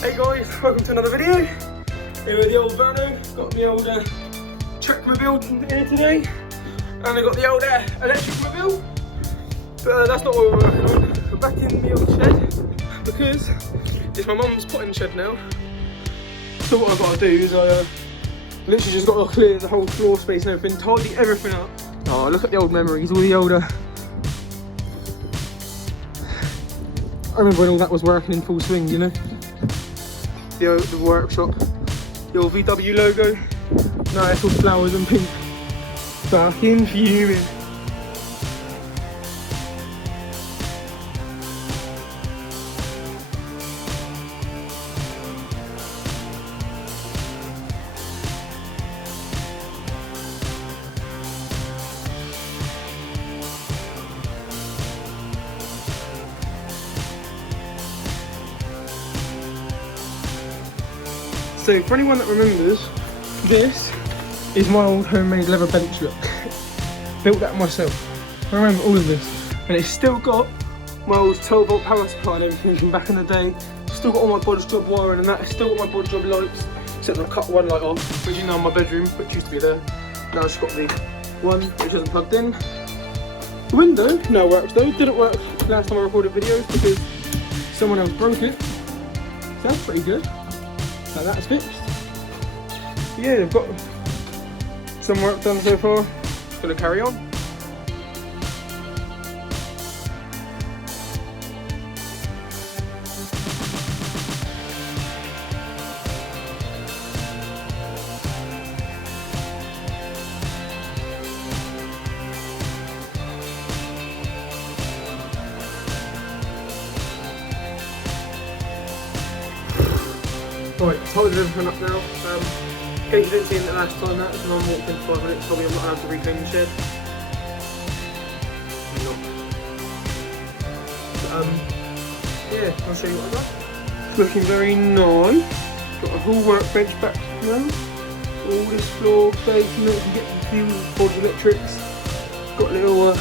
Hey guys, welcome to another video. Here with the old Verno, got the old Checkmobile here today, and I got the old electric mobile. But that's not what we're working on. We're back in the old shed because it's my mum's potting shed now. So what I've got to do is I literally just got to clear the whole floor space and everything, tidy everything up. Oh, look at the old memories, all the older. I remember when all that was working in full swing, you know? The workshop, the old VW logo. No, it's all flowers and pink. Fucking fuming. So for anyone that remembers, this is my old homemade leather bench look. Built that myself. I remember all of this. And it's still got my old 12 volt power supply and everything from back in the day. Still got all my bodge job wiring and that. Still got my bodge job lights. Except I've cut one light off, which is now in my bedroom, which used to be there. Now it's got the one which isn't plugged in. The window now works though. Didn't work last time I recorded videos because someone else broke it. So that's pretty good. So that's fixed. Yeah, they've got some work done so far. Gonna carry on. Right, tidied everything up now. In case you didn't see it the last time, that's when I walked in 5 minutes, probably I'm not allowed to reclaim the shed. But, yeah, I'll show you what I've got. It's looking very nice. Got a whole workbench back now. All this floor space, you know, you can get the fuels for the electrics. Got a little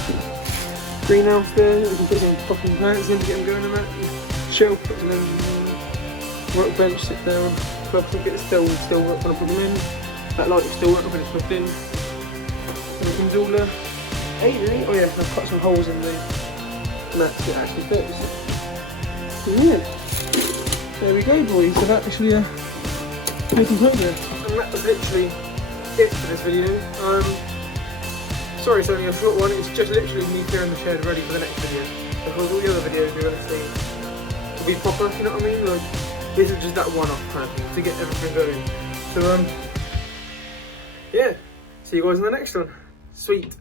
greenhouse there, you can put some fucking plants in to get them going and that. Shelf, got some workbench, sit there and plug some bits still work when I put them in. That light will still work when it's plugged in. Everything's all really. Oh yeah, I've cut some holes in the mats that actually fits. So yeah, there we go boys, so that actually making progress. And that was literally it for this video. Sorry it's only a short one, it's just literally me clearing the shed ready for the next video. Because all the other videos you're going to see will be proper, you know what I mean? Like, this is just that one-off kind of thing to get everything going. So yeah, see you guys in the next one. Sweet.